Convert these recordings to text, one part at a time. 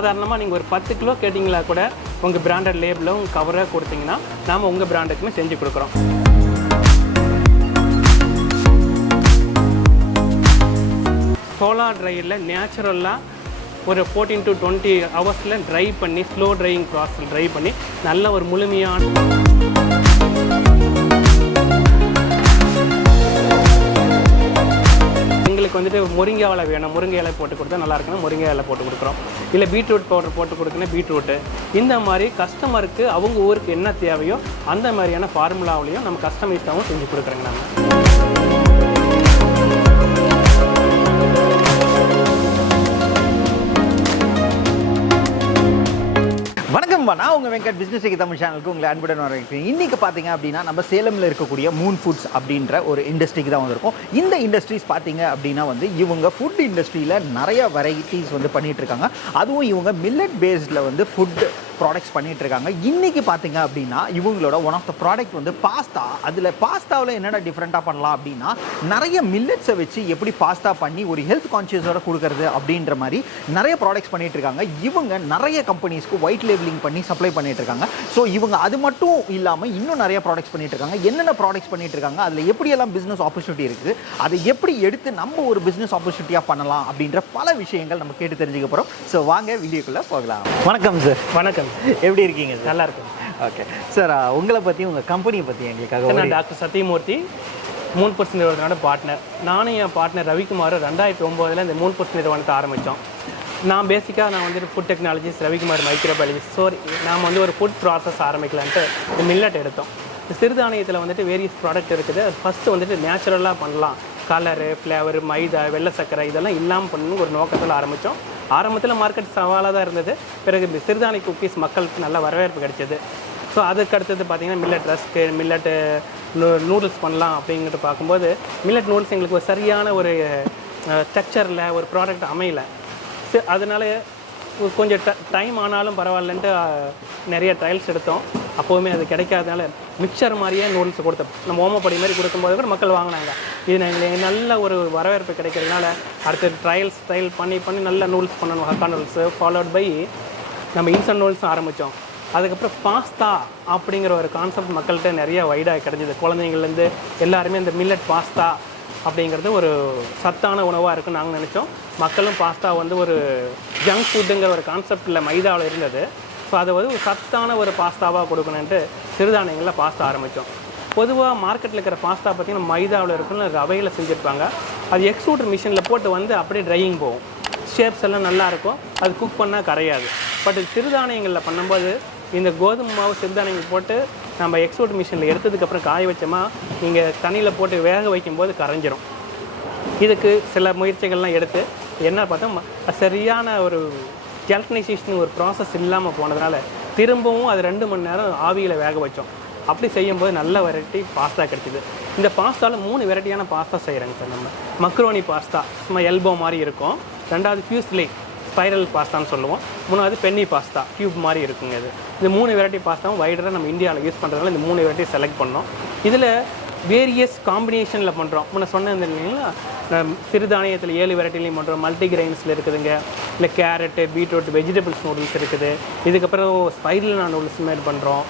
சாதாரணமாக நீங்கள் ஒரு 10 கிலோ கேட்டிங்களா கூட உங்கள் பிராண்டட் லேபிளில் உங்கள் கவராக கொடுத்தீங்கன்னா நாம் உங்கள் பிராண்டுக்குமே செஞ்சு கொடுக்குறோம். சோலார் ட்ரையில் நேச்சுரலாக ஒரு 14 to 20 ஹவர்ஸில் ட்ரை பண்ணி ஸ்லோ ட்ரையிங் ப்ராசஸில் ட்ரை பண்ணி நல்ல ஒரு முழுமையான எங்களுக்கு வந்துட்டு முருங்கை இலை வேணும், முருங்கை இலை போட்டு கொடுத்தா நல்லா இருக்குன்னா முருங்கை இலை போட்டு கொடுக்குறோம். இல்லை பீட்ரூட் பவுடர் போட்டு கொடுக்குன்னா பீட்ரூட்டு. இந்த மாதிரி கஸ்டமருக்கு அவங்க ஊருக்கு என்ன தேவையோ அந்த மாதிரியான ஃபார்முலாவிலையும் நம்ம கஸ்டமைஸாகவும் செஞ்சு கொடுக்குறோங்க. நம்ம வணக்கம், நான் உங்கள் வெங்கட் பிஸ்னஸ் தமிழ் சேனலுக்கு உங்களை அன்புடன் வரவேற்கிறேன். இன்றைக்கி பார்த்தீங்க அப்படின்னா நம்ம சேலமில் இருக்கக்கூடிய மூன் ஃபுட்ஸ் அப்படின்ற ஒரு இண்டஸ்ட்ரிக்கு தான் வந்திருக்கோம். இந்த இண்டஸ்ட்ரீஸ் பார்த்தீங்க அப்படின்னா இவங்க ஃபுட் இண்டஸ்ட்ரியில் நிறைய வெரைட்டிஸ் பண்ணிகிட்டு இருக்காங்க. அதுவும் இவங்க மில்லட் பேஸ்டில் ஃபுட் ப்ராடக்ட்ஸ் பண்ணிகிட்டு இருக்காங்க. இன்றைக்கி பார்த்தீங்க அப்படின்னா இவங்களோட one of the product pasta. அதில் பாஸ்தாவில் என்னென்ன டிஃப்ரெண்ட்டாக பண்ணலாம் அப்படின்னா நிறைய மில்லட்ஸை வச்சு எப்படி பாஸ்தா பண்ணி ஒரு ஹெல்த் கான்ஷியஸோட கொடுக்கறது அப்படின்ற மாதிரி நிறைய ப்ராடக்ட்ஸ் பண்ணிகிட்டு இருக்காங்க. இவங்க நிறைய கம்பெனிஸ்க்கு ஒயிட் லேபிளிங் பண்ணி சப்ளை பண்ணிட்டு இருக்காங்க. ஸோ இவங்க அது மட்டும் இல்லாமல் இன்னும் நிறைய ப்ராடக்ட்ஸ் பண்ணிட்டு இருக்காங்க. என்னென்ன ப்ராடக்ட்ஸ் பண்ணிட்டு இருக்காங்க, அதில் எப்படியெல்லாம் பிஸ்னஸ் ஆப்பர்ச்சுனிட்டி இருக்குது, அதை எப்படி எடுத்து நம்ம ஒரு பிஸ்னஸ் ஆப்பர்ச்சுனிட்டியாக பண்ணலாம் அப்படின்ற பல விஷயங்கள் நம்ம கேட்டு தெரிஞ்சுக்க போகிறோம். ஸோ வாங்க வீடியோக்குள்ளே போகலாம். வணக்கம் சார். வணக்கம், எப்படி இருக்கீங்க சார்? நல்லா இருக்கும். ஓகே சார், உங்களை பற்றி உங்கள் கம்பெனியை பற்றி எங்களுக்காக. நான் டாக்டர் சத்யமூர்த்தி, 3% நிறுவனத்தோட பார்ட்னர். நானும் என் பார்ட்னர் ரவிக்குமார் 2009 இந்த 3% நிறுவனத்தை ஆரம்பித்தோம். நான் பேசிக்காக food technologies, Ravikumar microbiologist. So நாம் ஒரு ஃபுட் ப்ராசஸ் ஆரம்பிக்கலான்ட்டு இந்த மில்லட் எடுத்தோம். சிறுதானியத்தில் வேரியஸ் ப்ராடக்ட் இருக்குது. ஃபஸ்ட்டு நேச்சுரலாக பண்ணலாம். கலரு, ஃப்ளேவரு, மைதா, வெள்ளை சர்க்கரை இதெல்லாம் இல்லாமல் பண்ணணும் ஒரு நோக்கத்தில் ஆரம்பித்தோம். ஆரம்பத்தில் மார்க்கெட் சவாலாக தான் இருந்தது. பிறகு சிறுதானிய குக்கீஸ் மக்களுக்கு நல்ல வரவேற்பு கிடைச்சது. ஸோ அதுக்கு அடுத்தது பார்த்திங்கன்னா மில்லட் ரஸ்க்கு, மில்லட்டு நூடுல்ஸ் பண்ணலாம் அப்படிங்கிட்டு பார்க்கும்போது மில்லட் நூடுல்ஸ் எங்களுக்கு ஒரு சரியான ஒரு ஸ்ட்ரக்சரில் ஒரு ப்ராடக்ட் அமையலை. அதனால் கொஞ்சம் டைம் ஆனாலும் பரவாயில்லன்ட்டு நிறைய ட்ரையல்ஸ் எடுத்தோம். அப்போவுமே அது கிடைக்காதனால மிக்சர் மாதிரியே நூடுல்ஸ் கொடுத்தோம். நம்ம ஓமப்படி மாதிரி கொடுக்கும்போது கூட மக்கள் வாங்கினாங்க. இது எங்களுக்கு நல்ல ஒரு வரவேற்பு கிடைக்கிறதுனால அடுத்த ட்ரையல் பண்ணி நல்ல நூடுல்ஸ் பண்ணணும். ஹக்கா நூடுல்ஸு ஃபாலோட் பை நம்ம இன்ஸ்டன்ட் நூடுல்ஸும் ஆரம்பித்தோம். அதுக்கப்புறம் பாஸ்தா அப்படிங்கிற ஒரு கான்செப்ட் மக்கள்கிட்ட நிறைய வைடாக கிடைச்சிது. குழந்தைங்கள்லேருந்து எல்லாருமே இந்த மில்லட் பாஸ்தா அப்படிங்கிறது ஒரு சத்தான உணவாக இருக்குன்னு நாங்கள் நினச்சோம். மக்களும் பாஸ்தா ஒரு ஜங்க் ஃபுட்டுங்கிற ஒரு கான்செப்டில் மைதாவில் இருந்தது. ஸோ அதை ஒரு சத்தான ஒரு பாஸ்தாவாக கொடுக்கணுன்ட்டு சிறுதானியங்களில் பாஸ்தா ஆரம்பித்தோம். பொதுவாக மார்க்கெட்டில் இருக்கிற பாஸ்தா பார்த்திங்கன்னா மைதாவில் இருக்குன்னு ரவையில் செஞ்சுருப்பாங்க. அது எக்ஸ்ட்ரூடர் மிஷினில் போட்டு அப்படியே ட்ரையிங் போகும். ஷேப்ஸ் எல்லாம் நல்லாயிருக்கும், அது குக் பண்ணால் கரையாது. பட் சிறுதானியங்களில் பண்ணும்போது இந்த கோதுமை மாவு சிறுதானியங்கள் போட்டு நம்ம எக்ஸ்ட்ரூட் மிஷினில் எடுத்ததுக்கப்புறம் காய வச்சோமா நீங்கள் தண்ணியில் போட்டு வேக வைக்கும்போது கரைஞ்சிரும். இதுக்கு சில முயற்சிகள்லாம் எடுத்து என்ன பார்த்தா சரியான ஒரு ஜெலட்டினைசேஷன் ஒரு ப்ராசஸ் இல்லாமல் போனதுனால திரும்பவும் அது 2 மணி நேரம் ஆவியில் வேக வச்சோம். அப்படி செய்யும்போது நல்ல வெரைட்டி பாஸ்தா கிடைச்சிது. இந்த பாஸ்தாவில் 3 வெரைட்டியான பாஸ்தா செய்கிறாங்க சார். நம்ம மக்ரோனி பாஸ்தா சும்மா எல்போ மாதிரி இருக்கும். 2வது ஃபியூஸ்லி ஸ்பைரல் பாஸ்தான்னு சொல்லுவோம். 3வது பென்னி பாஸ்தா டியூப் மாதிரி இருக்குங்க. இது 3 வெரைட்டி பாஸ்தாவும் வைடராக நம்ம இந்தியாவில் யூஸ் பண்ணுறதுனால இந்த 3 வெரைட்டி செலக்ட் பண்ணோம். இதில் வேரியஸ் காம்பினேஷனில் பண்ணுறோம். முன்ன சொன்னது இல்லைங்களா, சிறுதானியத்தில் 7 வெரைட்டிலையும் பண்ணுறோம். மல்டிகிரெயின்ஸில் இருக்குதுங்க, இல்லை கேரட்டு, பீட்ரூட், வெஜிடபிள்ஸ் நூடுல்ஸ் இருக்குது. இதுக்கப்புறம் ஸ்பைரல் நூடுல்ஸ் மேட் பண்ணுறோம்.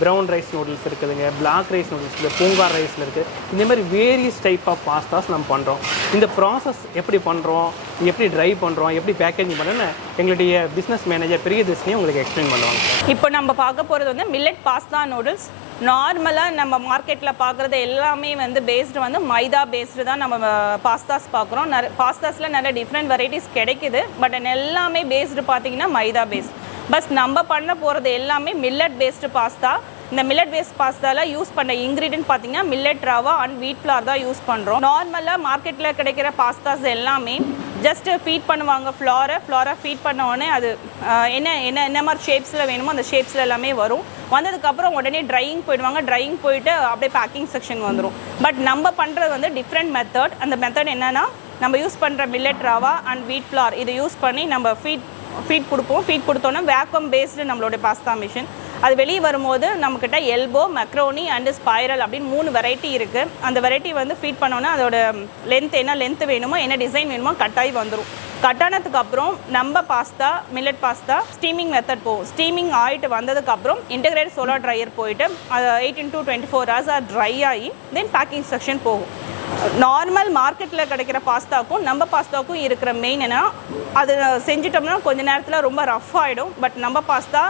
ப்ரௌன் ரைஸ் நூடுல்ஸ் இருக்குதுங்க, பிளாக் ரைஸ் நூடுல்ஸ் இருக்குது, பூங்கார் ரைஸில் இருக்குது. இந்தமாதிரி வேரியஸ் டைப் ஆஃப் பாஸ்தாஸ் நம்ம பண்ணுறோம். இந்த ப்ராசஸ் எப்படி பண்ணுறோம், எப்படி ட்ரை பண்ணுறோம், எப்படி பேக்கேஜிங் பண்ணுறோன்னு எங்களுடைய பிஸ்னஸ் மேனேஜர் பிரியதர்ஷினி உங்களுக்கு எக்ஸ்பிளைன் பண்ணுவாங்க. இப்போ நம்ம பார்க்க போகிறது மில்லட் பாஸ்தா நூடுல்ஸ். நார்மலாக நம்ம மார்க்கெட்டில் பார்க்குறது எல்லாமே பேஸ்டு மைதா பேஸ்டு தான் நம்ம பாஸ்தாஸ் பார்க்குறோம். பாஸ்தாஸில் நிறைய டிஃப்ரெண்ட் வெரைட்டிஸ் கிடைக்குது. பட் எல்லாமே பேஸ்டு பார்த்திங்கன்னா மைதா பேஸ்ட். பஸ் நம்ம பண்ண போகிறது எல்லாமே மில்லட் பேஸ்டு பாஸ்தா. இந்த மில்லட் பேஸ்ட் பாஸ்தாவில் யூஸ் பண்ண இன்க்ரீடியன்ட் பார்த்திங்கன்னா மில்லட் ரவா அண்ட் வீட் ஃப்ளார் தான் யூஸ் பண்ணுறோம். நார்மலாக மார்க்கெட்டில் கிடைக்கிற பாஸ்தாஸ் எல்லாமே ஜஸ்ட்டு ஃபீட் பண்ணுவாங்க. ஃப்ளாரை ஃபீட் பண்ண உடனே அது என்ன மாதிரி ஷேப்ஸில் வேணுமோ அந்த ஷேப்ஸில் எல்லாமே வரும். வந்ததுக்கப்புறம் உடனே ட்ரையிங் போயிடுவாங்க. ட்ரையிங் போயிட்டு அப்படியே பேக்கிங் செக்ஷன் வந்துடும். பட் நம்ம பண்ணுறது டிஃப்ரெண்ட் மெத்தட். அந்த மெத்தட் என்னென்னா நம்ம யூஸ் பண்ணுற மில்லட் ரவா அண்ட் வீட் ஃப்ளார் இதை யூஸ் பண்ணி நம்ம ஃபீட் கொடுப்போம். ஃபீட் கொடுத்தோன்னா வேக்கம் பேஸ்டு நம்மளுடைய பாஸ்தா மிஷின். அது வெளியே வரும்போது நம்மக்கிட்ட எல்போ, மெக்ரோனி அண்டு ஸ்பைரல் அப்படின்னு 3 வெரைட்டி இருக்குது. அந்த வெரைட்டி வந்து ஃபீட் பண்ணோன்னா அதோட லென்த் என்ன லென்த் வேணுமோ என்ன டிசைன் வேணுமோ கட்டாகி வந்துடும். கட்டானதுக்கப்புறம் நம்ம pasta millet pasta steaming method போகும். ஸ்டீமிங் ஆகிட்டு வந்ததுக்கப்புறம் இன்டெகிரேட் சோலார் ட்ரையர் போயிட்டு அது 18 to 24 hours ட்ரை ஆகி தென் பேக்கிங் செக்ஷன் போகும். நார்மல் மார்க்கெட்டில் கிடைக்கிற பாஸ்தாவுக்கும் நம்ம பாஸ்தாவுக்கும் இருக்கிற மெயின் என்ன, அது செஞ்சிட்டோம்னா கொஞ்சம் நேரத்தில் ரொம்ப ரஃப் ஆகிடும். பட் நம்ம பாஸ்தா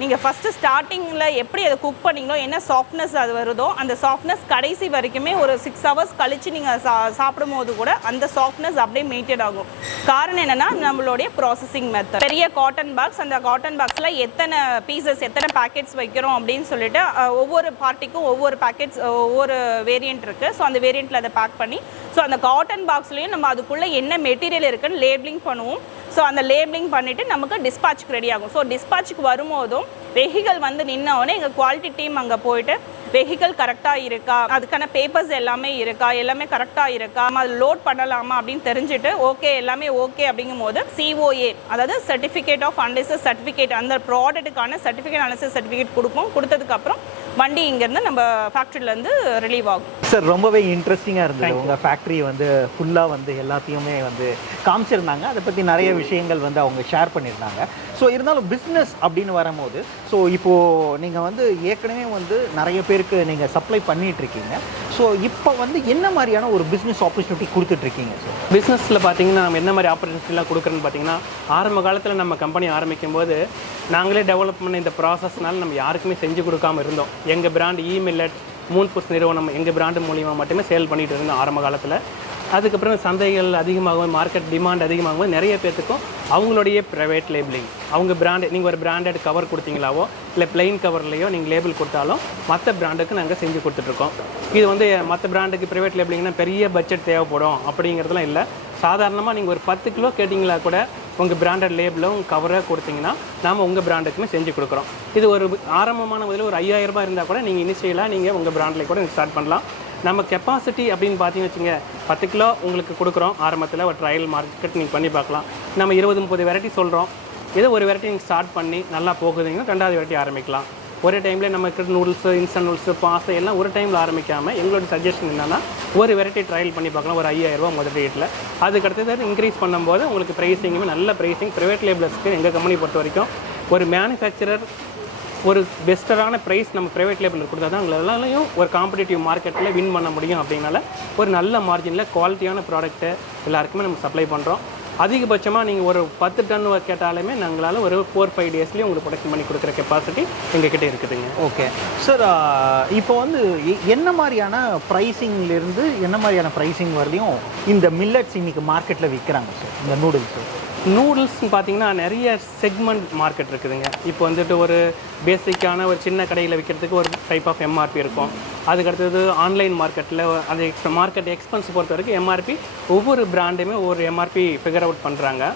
நீங்கள் ஃபஸ்ட்டு ஸ்டார்டிங்கில் எப்படி அதை குக் பண்ணிங்களோ என்ன சாஃப்ட்னஸ் அது வருதோ அந்த சாஃப்ட்னஸ் கடைசி வரைக்குமே ஒரு 6 hours கழித்து நீங்கள் சாப்பிடும் போது கூட அந்த சாஃப்ட்னஸ் அப்படியே மெயின்டைன் ஆகும். காரணம் என்னென்னா நம்மளுடைய ப்ராசஸிங் மெத்தட். பெரிய காட்டன் பாக்ஸ், அந்த காட்டன் பாக்ஸில் எத்தனை பீசஸ் எத்தனை பேக்கெட்ஸ் வைக்கிறோம் அப்படின்னு சொல்லிட்டு ஒவ்வொரு பார்ட்டிக்கும் ஒவ்வொரு பேக்கெட்ஸ் ஒவ்வொரு வேரியண்ட் இருக்குது. ஸோ அந்த வேரியண்ட்டில் அதை பேக் பண்ணி ஸோ அந்த காட்டன் பாக்ஸ்லேயும் நம்ம அதுக்குள்ளே என்ன மெட்டீரியல் இருக்குன்னு லேபிளிங் பண்ணுவோம். ஸோ அந்த லேபிளிங் பண்ணிவிட்டு நமக்கு டிஸ்பாச்சுக்கு ரெடி ஆகும். ஸோ டிஸ்பாச்சுக்கு வரும்போதும் வெஹிக்கல் வந்து நின்னோடனே எங்கள் குவாலிட்டி டீம் அங்கே போயிட்டு வெஹிக்கல் கரெக்டாக இருக்கா, அதுக்கான பேப்பர்ஸ் எல்லாமே இருக்கா, எல்லாமே கரெக்டாக இருக்கா, அது லோட் பண்ணலாமா அப்படின்னு தெரிஞ்சுட்டு ஓகே எல்லாமே ஓகே அப்படிங்கும் போது COA அதாவது சர்டிஃபிகேட் ஆஃப் அனலைசிஸ் சர்டிஃபிகேட் அந்த ப்ராடக்ட்டுக்கான சர்டிஃபிகேட் அனலைசிஸ் சர்டிஃபிகேட் கொடுப்போம். கொடுத்ததுக்கப்புறம் வண்டி இங்கேருந்து நம்ம ஃபேக்ட்ரியிலேருந்து ரிலீவ் ஆகும். சார் ரொம்பவே இன்ட்ரெஸ்டிங்காக இருந்தது. உங்கள் ஃபேக்ட்ரி வந்து ஃபுல்லாக வந்து எல்லாத்தையுமே வந்து காமிச்சிருந்தாங்க. அதை பற்றி நிறைய விஷயங்கள் வந்து அவங்க ஷேர் பண்ணியிருந்தாங்க. ஸோ இருந்தாலும் பிஸ்னஸ் அப்படின்னு வரும்போது ஸோ இப்போது நீங்கள் வந்து ஏற்கனவே வந்து நிறைய பேருக்கு நீங்கள் சப்ளை பண்ணிகிட்ருக்கீங்க. ஸோ இப்போ வந்து என்ன மாதிரியான ஒரு பிஸ்னஸ் ஆப்பர்ச்சுனிட்டி கொடுத்துட்ருக்கீங்க சார்? பிஸ்னஸில் பார்த்தீங்கன்னா நம்ம என்ன மாதிரி ஆப்பர்ச்சுனிட்டிலாம் கொடுக்குறேன்னு பார்த்தீங்கன்னா, ஆரம்ப காலத்தில் நம்ம கம்பெனி ஆரம்பிக்கும் போது நாங்களே டெவலப் பண்ண இந்த ப்ராசஸ்னால நம்ம யாருக்குமே செஞ்சு கொடுக்காமல் இருந்தோம். எங்கள் பிராண்ட் மில்லட் மூன் ஃபுட்ஸ் நிறுவனம் எங்கள் பிராண்டு மூலிமா மட்டுமே சேல் பண்ணிகிட்டு இருந்தோம் ஆரம்ப காலத்தில். அதுக்கப்புறம் சந்தைகள் அதிகமாகும், மார்க்கெட் டிமாண்ட் அதிகமாகும், நிறைய பேர்த்துக்கும் அவங்களுடைய ப்ரைவேட் லேபிளிங் அவங்க பிராண்டு நீங்கள் ஒரு பிராண்டட் கவர் கொடுத்தீங்களாவோ இல்லை பிளெயின் கவர்லேயோ நீங்கள் லேபிள் கொடுத்தாலும் மற்ற பிராண்டுக்கு நாங்கள் செஞ்சு கொடுத்துட்ருக்கோம். இது வந்து மற்ற பிராண்டுக்கு ப்ரைவேட் லேபிளிங்னா பெரிய பட்ஜெட் தேவைப்படும் அப்படிங்கிறதுலாம் இல்லை. சாதாரணமாக நீங்கள் ஒரு 10 கிலோ கேட்டிங்களா கூட உங்கள் பிராண்டட் லேபிளும் கவராக கொடுத்தீங்கன்னா நாம் உங்கள் பிராண்டுக்குமே செஞ்சு கொடுக்குறோம். இது ஒரு ஆரம்பமான முதல்ல ஒரு 5000 ரூபாய் இருந்தால் கூட நீங்கள் இனிஷியலாக நீங்கள் உங்கள் பிராண்டில் கூட ஸ்டார்ட் பண்ணலாம். நம்ம கெப்பாசிட்டி அப்படின்னு பார்த்தீங்கன்னு வச்சுங்க 10 கிலோ உங்களுக்கு கொடுக்குறோம். ஆரம்பத்தில் ஒரு ட்ரையல் மார்க்கெட் நீங்கள் பண்ணி பார்க்கலாம். நம்ம 20-30 வெரைட்டி சொல்கிறோம். ஏதோ ஒரு வெரைட்டி நீங்கள் ஸ்டார்ட் பண்ணி நல்லா போகுதுங்கன்னா 2வது வெரைட்டி ஆரம்பிக்கலாம். ஒரே டைமில் நமக்கு நூடுல்ஸு இன்ஸ்டன்ட் நூடுல்ஸு பாஸ்தா எல்லாம் ஒரு டைமில் ஆரம்பிக்காமல் எங்களோட சஜஷன் என்னென்னா ஒரு வெரைட்டி ட்ரையல் பண்ணி பார்க்கலாம். ஒரு 5000 ரூபா முதல் ரேட்டில். அதுக்கடுத்தது இன்க்ரீஸ் பண்ணும்போது உங்களுக்கு ப்ரைஸிங்குமே நல்ல ப்ரைஸிங் ப்ரைவேட் லேபிள்ஸ்க்கு எங்கள் கம்பெனி பொறுத்த வரைக்கும் ஒரு மேனுஃபேக்சரர் ஒரு பெஸ்டரான ப்ரைஸ் நம்ம ப்ரைவேட் லேபிளில் கொடுத்தா தான் உங்களாலையும் ஒரு காம்படிட்டிவ் மார்க்கெட்டில் வின் பண்ண முடியும். அப்படின்னால ஒரு நல்ல மார்ஜினில் குவாலிட்டியான ப்ராடக்ட்டை எல்லாருக்குமே நம்ம சப்ளை பண்ணுறோம். அதிகபட்சமாக நீங்கள் ஒரு 10 டன் கேட்டாலுமே நாங்களால் ஒரு 4-5 டேஸ்லேயும் உங்களுக்கு ப்ரொடக்ஷன் பண்ணி கொடுக்குற கெப்பாசிட்டி எங்ககிட்ட இருக்குதுங்க. ஓகே சார், இப்போ வந்து என்ன மாதிரியான ப்ரைஸிங்லேருந்து என்ன மாதிரியான ப்ரைஸிங் வரலையும் இந்த மில்லட்ஸ் இன்றைக்கி மார்க்கெட்டில் விற்கிறாங்க சார்? இந்த நூடுல்ஸ்னு பார்த்தீங்கன்னா நிறைய செக்மெண்ட் மார்க்கெட் இருக்குதுங்க. இப்போ வந்துட்டு ஒரு பேசிக்கான ஒரு சின்ன கடையில் விற்கிறதுக்கு ஒரு டைப் ஆஃப் MRP இருக்கும். அதுக்கடுத்தது ஆன்லைன் மார்க்கெட்டில் அது மார்க்கெட் எக்ஸ்பென்ஸ் பொறுத்த வரைக்கும் MRP ஒவ்வொரு பிராண்டுமே ஒவ்வொரு MRP ஃபிகர் அவுட் பண்ணுறாங்க.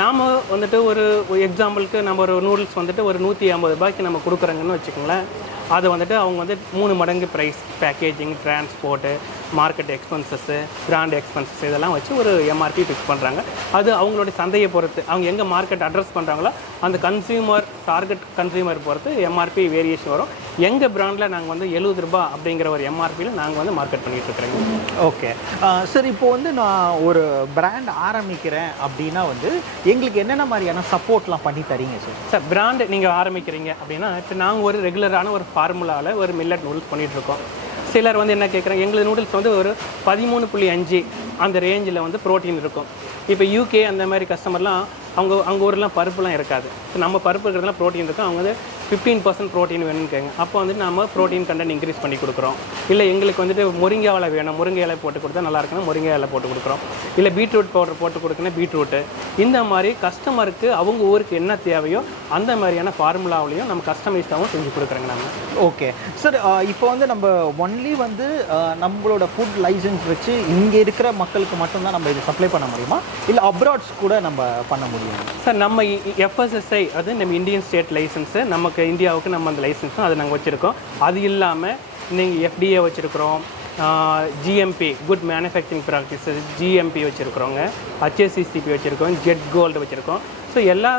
நாம் வந்துட்டு ஒரு எக்ஸாம்பிளுக்கு நம்ம ஒரு நூடுல்ஸ் வந்துட்டு ஒரு 150 ரூபாய்க்கு நம்ம கொடுக்குறோங்கன்னு வச்சுக்கோங்களேன். அது வந்துட்டு அவங்க வந்து 3 மடங்கு price packaging, transport, market expenses, brand expenses இதெல்லாம் வச்சு ஒரு MRP ஃபிக்ஸ் பண்ணுறாங்க. அது அவங்களுடைய சந்தையை பொறுத்து அவங்க எங்கே மார்க்கெட் அட்ரஸ் பண்ணுறாங்களோ அந்த கன்சியூமர் டார்கெட் கன்சியூமர் பொறுத்து MRP வேரியேஷன் வரும். எங்கள் பிராண்டில் நாங்கள் வந்து 70 ரூபா அப்படிங்கிற ஒரு MRPயில் நாங்கள் வந்து மார்க்கெட் பண்ணிகிட்ருக்குறோங்க. ஓகே சார், இப்போ வந்து நான் ஒரு பிராண்ட் ஆரம்பிக்கிறேன் அப்படின்னா வந்து எங்களுக்கு என்னென்ன மாதிரியான சப்போர்ட்லாம் பண்ணி தரீங்க சார்? சார் பிராண்டு நீங்கள் ஆரம்பிக்கிறீங்க அப்படின்னா இப்போ நாங்கள் ஒரு ரெகுலரான ஒரு ஃபார்முலாவில் ஒரு மில்லட் நூடுல்ஸ் பண்ணிகிட்ருக்கோம். சிலர் வந்து என்ன கேட்குறாங்க, எங்களுக்கு நூடுல்ஸ் வந்து ஒரு 13.5 அந்த ரேஞ்சில் வந்து ப்ரோட்டீன் இருக்கும். இப்போ UK அந்த மாதிரி கஸ்டமர்லாம் அவங்க ஊரெலாம் பருப்புலாம் இருக்காது. நம்ம பருப்பு இருக்கிறதுலாம் ப்ரோட்டீன் இருக்கும். அவங்க வந்து 15% ப்ரோட்டீன் வேணும்னு கேட்குங்க. அப்போ வந்துட்டு நம்ம ப்ரோட்டீன் கண்டென்ட் இன்க்ரீஸ் பண்ணி கொடுக்குறோம். இல்லை எங்களுக்கு வந்துட்டு முருங்கை இலை வேணும், முருங்கை இலை போட்டு கொடுத்தா நல்லா இருக்குன்னா முருங்கை இலை போட்டு கொடுக்குறோம். இல்லை பீட்ரூட் பவுடர் போட்டு கொடுக்குன்னா பீட்ரூட்டு. இந்த மாதிரி கஸ்டமருக்கு அவங்க ஊருக்கு என்ன தேவையோ அந்த மாதிரியான ஃபார்முலாவிலையும் நம்ம கஸ்டமைஸ்டாகவும் செஞ்சு கொடுக்குறோங்க நம்ம. ஓகே சார், இப்போ வந்து நம்ம ஒன்லி வந்து நம்மளோட ஃபுட் லைசன்ஸ் வச்சு இங்கே இருக்கிற மக்களுக்கு மட்டும்தான் நம்ம இது சப்ளை பண்ண முடியுமா, இல்லை அப்ராட்ஸ் கூட நம்ம பண்ண முடியும்? சார் நம்ம FSSI அது நம்ம இந்தியன் ஸ்டேட் லைசன்ஸு, நமக்கு இந்தியாவுக்கு நம்ம அந்த லைசன்ஸும் அதை நாங்கள் வச்சுருக்கோம். அது இல்லாமல் நீங்கள் FDA வச்சுருக்குறோம், GMP good manufacturing practices GMP வச்சுருக்குறோங்க, HACCP வச்சுருக்கோம், ஜெட் கோல்டு வச்சுருக்கோம். ஸோ எல்லா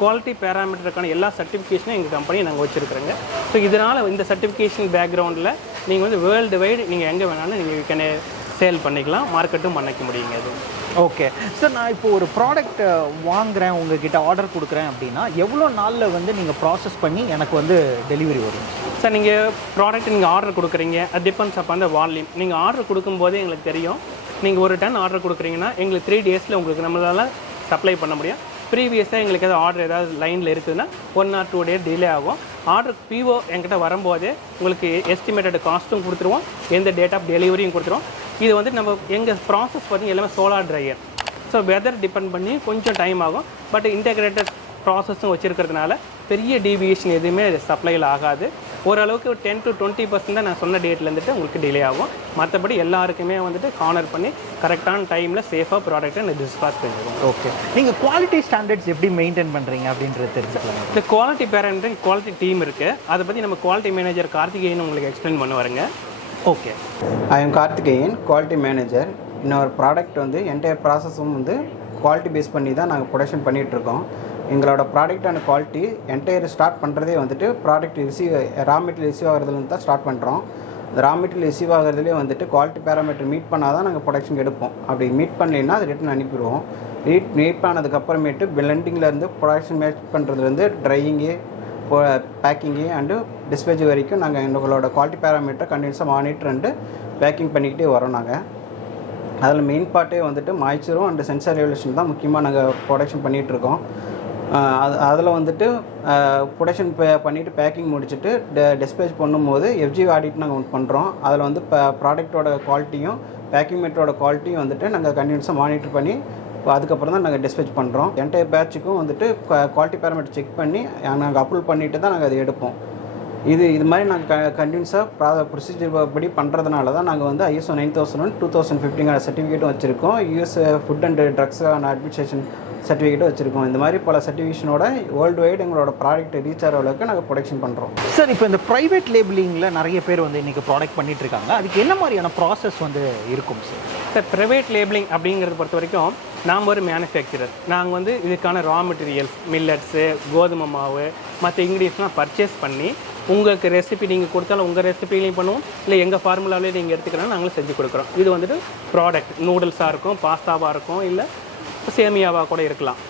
குவாலிட்டி பேராமீட்டருக்கான எல்லா சர்டிஃபிகேஷனும் எங்கள் கம்பெனி நாங்கள் வச்சுருக்குறோங்க. ஸோ இதனால் இந்த சர்டிஃபிகேஷன் பேக்ரவுண்டில் நீங்கள் வந்து வேர்ல்டு வைடு நீங்கள் எங்கே வேணாலும் நீங்கள் சேல் பண்ணிக்கலாம், மார்க்கெட்டும் பண்ணிக்க முடியுங்க. அது ஓகே சார். நான் இப்போ ஒரு ப்ராடக்ட் வாங்குகிறேன், உங்ககிட்ட ஆர்டர் கொடுக்குறேன் அப்படின்னா எவ்வளோ நாளில் வந்து நீங்கள் ப்ராசஸ் பண்ணி எனக்கு வந்து டெலிவரி வரும் சார்? நீங்கள் ப்ராடக்ட் நீங்கள் ஆர்டர் கொடுக்குறீங்க, அது டிபெண்ட்ஸ் அப்போ அந்த வால்யூம். நீங்கள் ஆர்டர் கொடுக்கும்போதே எங்களுக்கு தெரியும், நீங்கள் ஒரு டன் ஆர்டர் கொடுக்குறீங்கன்னா எங்களுக்கு 3 days உங்களுக்கு நம்மளால் சப்ளை பண்ண முடியும். ப்ரீவியஸாக எங்களுக்கு ஏதாவது ஆர்டர் ஏதாவது லைனில் இருக்குதுன்னா 1 or 2 days டிலே ஆகும். ஆர்டர் பிஓ என்கிட்ட வரும்போதே உங்களுக்கு எஸ்டிமேட்டட் காஸ்ட்டும் கொடுத்துருவோம், எந்த டேட் ஆஃப் டெலிவரியும் கொடுத்துருவோம். இது வந்து நம்ம எங்கள் ப்ராசஸ் பார்த்திங்க எல்லாமே solar dryer. So weather depend பண்ணி கொஞ்சம் டைம் ஆகும். பட் இன்டெகிரேட்டட் ப்ராசஸும் வச்சுருக்கிறதுனால பெரிய டீவியேஷன் எதுவுமே சப்ளையில் ஆகாது. ஓரளவுக்கு 10 to 20% தான் நான் சொன்ன டேட்லேருந்துட்டு உங்களுக்கு டிலே ஆகும். மற்றபடி எல்லாருக்குமே வந்துட்டு கார்னர் பண்ணி கரெக்டான டைமில் சேஃபாக ப்ராடக்ட்டை நான் டிஸ்பாச் பண்ணிடுவோம். ஓகே. நீங்கள் குவாலிட்டி ஸ்டாண்டர்ட்ஸ் எப்படி மெயின்டைன் பண்ணுறீங்க அப்படின்றது தெரிஞ்சுக்கலாம். இந்த குவாலிட்டி பேரண்ட் குவாலிட்டி டீம் இருக்குது, அதை பற்றி நம்ம குவாலிட்டி மேனேஜர் கார்த்திகேயன் உங்களுக்கு எக்ஸ்பிளைன் பண்ணுவாருங்க. Okay. I am Karthikeyan, quality manager. இன்னொரு ப்ராடக்ட் வந்து என்டையர் ப்ராசஸும் வந்து குவாலிட்டி பேஸ் பண்ணி தான் நாங்கள் ப்ரொடக்ஷன் பண்ணிகிட்ருக்கோம். எங்களோட ப்ராடக்டான குவாலிட்டி என்டையர் ஸ்டார்ட் பண்ணுறதே வந்துட்டு ப்ராடக்ட் ரா மெட்டீரியல் ரிசீவ் ஆகிறதுலேருந்து தான் ஸ்டார்ட் பண்ணுறோம். இந்த ரா மெட்டீரியல் ரிசீவ் ஆகிறதுலேயே வந்துட்டு குவாலிட்டி பேராமீட்டர் மீட் பண்ணால் தான் நாங்கள் ப்ரொடக்ஷன் எடுப்போம். அப்படி மீட் பண்ணலைன்னா அது ரிட்டன் அனுப்பிடுவோம். மீட் பண்ணதுக்கப்புறமேட்டு பிளெண்டிங்லேருந்து ப்ரொடக்ஷன் மேட்ச் பண்ணுறதுலேருந்து ட்ரையிங்கு, பேக்கிங்கு அண்டு டிஸ்பேச் வரைக்கும் நாங்கள் எங்களோட குவாலிட்டி பேராமீட்டர் கண்டினியூஸாக மானிட்டர் அண்டு பேக்கிங் பண்ணிக்கிட்டே வரோம். நாங்கள் அதில் மெயின் பார்ட்டே வந்துட்டு மாய்ச்சரும் அண்டு சென்சார் ரெவல்யூஷன் தான் முக்கியமாக நாங்கள் ப்ரொடக்ஷன் பண்ணிகிட்ருக்கோம். அதில் வந்துட்டு ப்ரொடக்ஷன் பண்ணிவிட்டு பேக்கிங் முடிச்சுட்டு டிஸ்பேச் பண்ணும்போது எஃப்ஜி ஆடிட் நாங்கள் பண்ணுறோம். அதில் வந்து ப்ராடக்டோட குவாலிட்டியும் பேக்கிங் மெட்டரோட குவாலிட்டியும் வந்துட்டு நாங்கள் கண்டினியூஸாக மானிட்டர் பண்ணி அதுக்கப்புறம் தான் நாங்கள் டிஸ்பேச் பண்ணுறோம். என்டையர் பேட்சுக்கும் வந்துட்டு குவாலிட்டி பேராமீட்டர் செக் பண்ணி நாங்கள் அப்ரூவ் பண்ணிவிட்டு தான் நாங்கள் அதை எடுப்போம். இது மாதிரி நாங்கள் கண்டினியூஸாக ப்ரொசீஜர் படி பண்ணுறதுனால தான் நாங்கள் வந்து ISO 9001 2015 சர்டிஃபிகேட்டும் வச்சுருக்கோம். US food and drugs and administration சர்டிஃபிகேட்டும் வச்சுருக்கோம். இந்த மாதிரி பல சர்டிஃபிகேஷனோட வேர்ல்டு வைடு எங்களோட ப்ராடக்ட் ரீச் ஆகிற அளவுக்கு நாங்கள் ப்ரொடக்ஷன் பண்ணுறோம். சார், இப்போ இந்த ப்ரைவேட் லேபிளிங்கில் நிறைய பேர் வந்து இன்றைக்கி ப்ராடக்ட் பண்ணிகிட்ருக்காங்க, அதுக்கு என்ன மாதிரியான ப்ராசஸ் வந்து இருக்கும் சார்? சார், ப்ரைவேட் லேபிளிங் அப்படிங்கிறத பொறுத்த வரைக்கும் நாம் ஒரு மேனுஃபேக்சரர். நாங்கள் வந்து இதுக்கான ரா மெட்டீரியல்ஸ், மில்லட்ஸு, கோதுமை மாவு, மற்ற இன்க்ரீடியன்ஸ்லாம் பர்ச்சேஸ் பண்ணி உங்களுக்கு ரெசிபி நீங்கள் கொடுத்தாலும் உங்கள் ரெசிபிலையும் பண்ணுவோம், இல்லை எங்கள் ஃபார்முலாவிலே நீங்கள் எடுத்துக்கிறனாலும் நாங்களும் செஞ்சு கொடுக்குறோம். இது வந்துட்டு ப்ராடக்ட் நூடுல்ஸாக இருக்கும், பாஸ்தாவாக இருக்கும், இல்லை சேமியாவாக கூட இருக்கலாம்.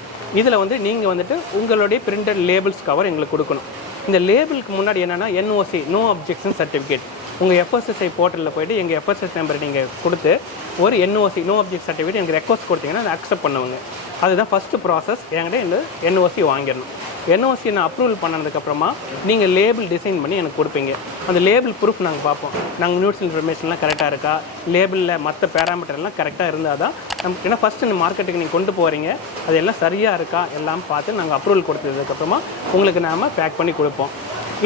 இதில் வந்து நீங்கள் வந்துட்டு உங்களுடைய பிரிண்டட் லேபிள்ஸ் கவர் எங்களுக்கு கொடுக்கணும். இந்த லேபிளுக்கு முன்னாடி என்னென்னா NOC நோ அப்ஜெக்ஷன் சர்டிஃபிகேட். உங்கள் FSSAI போர்ட்டலில் போய்ட்டு எங்கள் FSS நம்பர் நீங்கள் கொடுத்து ஒரு NOC நோ அப்ஜெக்ட் சர்டிஃபிகேட் எனக்கு ரெக்வஸ்ட் கொடுத்தீங்கன்னா அதை அக்செப்ட் பண்ணுவாங்க. அதுதான் ஃபஸ்ட்டு ப்ராசஸ். என்கிட்ட இந்த NOC வாங்கிடணும். NOC நான் அப்ரூவல் பண்ணதுக்கப்புறமா நீங்கள் லேபிள் டிசைன் பண்ணி எனக்கு கொடுப்பீங்க. அந்த லேபிள் ப்ரூஃப் நாங்கள் பார்ப்போம். நாங்கள் நியூட்ஸ் இன்ஃபர்மேஷன்லாம் கரெக்டாக இருக்கா, லேபிளில் மற்ற பேராமீட்டர்லாம் கரெக்டாக இருந்தால் தான் நமக்கு, ஏன்னா ஃபஸ்ட்டு இந்த மார்க்கெட்டுக்கு நீங்கள் கொண்டு போகிறீங்க, அது எல்லாம் சரியாக இருக்கா எல்லாம் பார்த்து நாங்கள் அப்ரூவல் கொடுத்ததுக்கப்புறமா உங்களுக்கு நாம் பேக் பண்ணி கொடுப்போம்.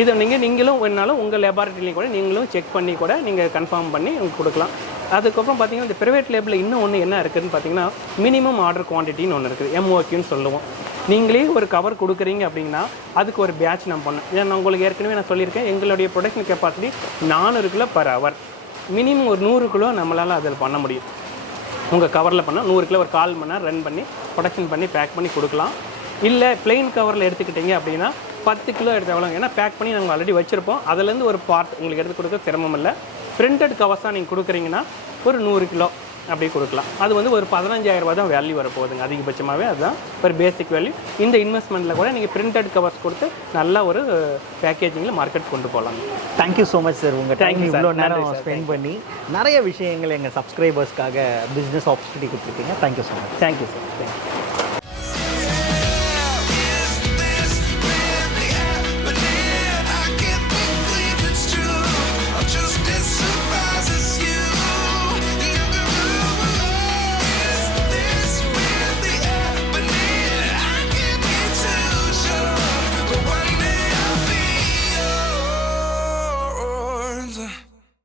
இதை நீங்களும் வேணாலும் உங்கள் லெபார்ட்டரிலையும் கூட நீங்களும் செக் பண்ணி கூட நீங்கள் கன்ஃபார்ம் பண்ணி உங்களுக்கு கொடுக்கலாம். அதுக்கப்புறம் பார்த்தீங்கன்னா இந்த ப்ரைவேட் லேபிளில் இன்னும் ஒன்று என்ன இருக்குதுன்னு பார்த்தீங்கன்னா மினிமம் ஆர்டர் குவான்டிட்டின்னு ஒன்று இருக்குது, MOQன்னு சொல்லுவோம். நீங்களே ஒரு கவர் கொடுக்குறீங்க அப்படின்னா அதுக்கு ஒரு பேட்ச் நான் பண்ணேன். ஏன்னா நான் உங்களுக்கு ஏற்கனவே நான் சொல்லியிருக்கேன், எங்களுடைய production capacity 400 kilo per hour. Minimum ஒரு 100 கிலோ நம்மளால் அதில் பண்ண முடியும். உங்கள் கவரில் பண்ணால் 100 கிலோ ஒரு 1/4 மணி நேரம் ரன் பண்ணி ப்ரொடக்ஷன் பண்ணி பேக் பண்ணி கொடுக்கலாம். இல்லை பிளெயின் கவரில் எடுத்துக்கிட்டிங்க அப்படின்னா 10 கிலோ எடுத்து எவ்வளோ, ஏன்னா பேக் பண்ணி நாங்கள் ஆல்ரெடி வச்சுருப்போம். அதுலேருந்து ஒரு பார்ட் உங்களுக்கு எடுத்து கொடுக்க சிரமம் இல்லை. பிரிண்டட் கவர்ஸாக நீங்கள் கொடுக்குறீங்கன்னா ஒரு 100 கிலோ அப்படி கொடுக்கலாம். அது வந்து ஒரு 15,000 ரூபா தான் வேல்யூ வரப்போகுதுங்க அதிகபட்சமாகவே. அதுதான் ஒரு பேசிக் வேல்யூ. இந்த இன்வெஸ்ட்மெண்ட்டில் கூட நீங்கள் பிரிண்டட் கவர்ஸ் கொடுத்து நல்ல ஒரு பேக்கேஜிங்கில் மார்க்கெட் கொண்டு போகலாம். Thank you so much sir. உங்கள் டைம் இவ்வளோ நேரம் நன்றி ஸ்பெண்ட் பண்ணி நிறைய விஷயங்கள் எங்கள் சப்ஸ்கிரைபர்ஸ்க்காக பிஸ்னஸ் ஆப்பர்ச்சுனிட்டி கொடுத்துருக்கீங்க. Thank you so much. Thank you sir. Thank you.